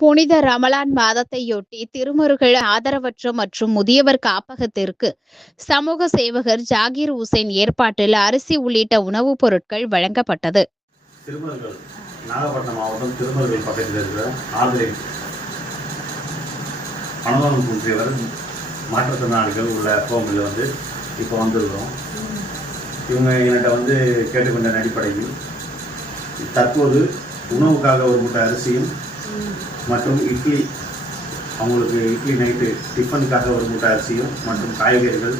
புனித ரமலான் மாதத்தையொட்டி திருமருகல் ஆதரவற்ற மற்றும் முதியவர் காப்பகத்திற்கு சமூக சேவகர் ஜாகீர் உசேன் ஏற்பாட்டில் அரிசி உள்ளிட்ட உணவுப் பொருட்கள் வழங்கப்பட்டது. திருமருகல் நாகப்பட்டினம் மாவட்டம் திருமருகல் பக்கத்தில் இருக்கிற ஆதரை பணவாங்க குன்றியவர் மாற்றுத்திறனாளிகள் உள்ள கோமில் இப்போ வந்துருக்கிறோம். இவங்க என்கிட்ட கேட்டுக்கொண்ட அடிப்படையில் தற்போது உணவுக்காக ஒரு மூட்டை அரிசியும் மற்றும் இட்லி, அவங்களுக்கு இட்லி நைட்டு டிஃபனுக்காக ஒரு மூட்டை அரிசியும் மற்றும் காய்கறிகள்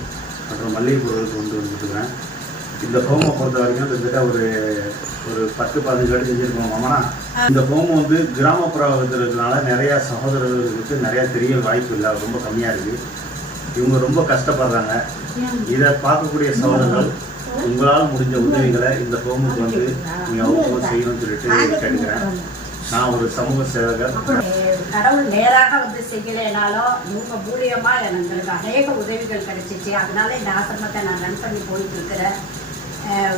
மற்றும் மல்லிகை பொருட்கள் கொண்டு வந்துட்டுருக்கிறேன். இந்த ஹோமை பொறுத்த வரைக்கும் கிட்டத்தட்ட ஒரு 10-15 அடி செஞ்சுருக்கோம். ஆனால் இந்த ஹோமம் கிராமப்புறத்தில் இருக்கிறதுனால நிறையா சகோதரர்களுக்கு நிறையா தெரிய வாய்ப்பு இல்லை, ரொம்ப கம்மியாக இருக்குது. இவங்க ரொம்ப கஷ்டப்படுறாங்க. இதை பார்க்கக்கூடிய சகோதரர்கள் உங்களால் முடிஞ்ச உதவிகளை இந்த ஹோமுக்கு நீங்கள் அவங்க செய்யணும்னு சொல்லிட்டு கேட்குறேன். நான் ஒரு சமூக சேவகர். கடவுள் நேராக செய்யலைனாலும் இவங்க மூலியமாக எங்களுக்கு அநேக உதவிகள் கிடைச்சிச்சு. அதனால இந்த ஆசிரமத்தை நான் ரன் பண்ணி போயிட்டு இருக்கிறேன்.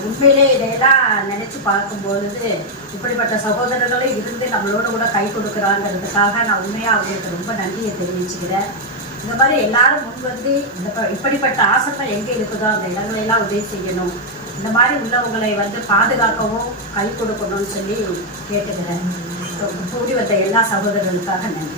உண்மையிலே இதையெல்லாம் நினச்சி பார்க்கும்பொழுது இப்படிப்பட்ட சகோதரர்களும் இருந்து நம்மளோட கூட கை கொடுக்குறாங்கிறதுக்காக நான் உண்மையாக அவங்களுக்கு ரொம்ப நன்றியை தெரிவிச்சுக்கிறேன். இந்த மாதிரி எல்லாரும் இப்படிப்பட்ட ஆசிரமம் எங்கே இருக்குதோ அந்த இடங்களெல்லாம் உதவி செய்யணும். இந்த மாதிரி உள்ளவங்களை பாதுகாக்கவும் கை கொடுக்கணும்னு சொல்லி கேட்டுக்கிறேன். கூடி வந்த எல்லா சகோதரர்களுக்காக நன்றி.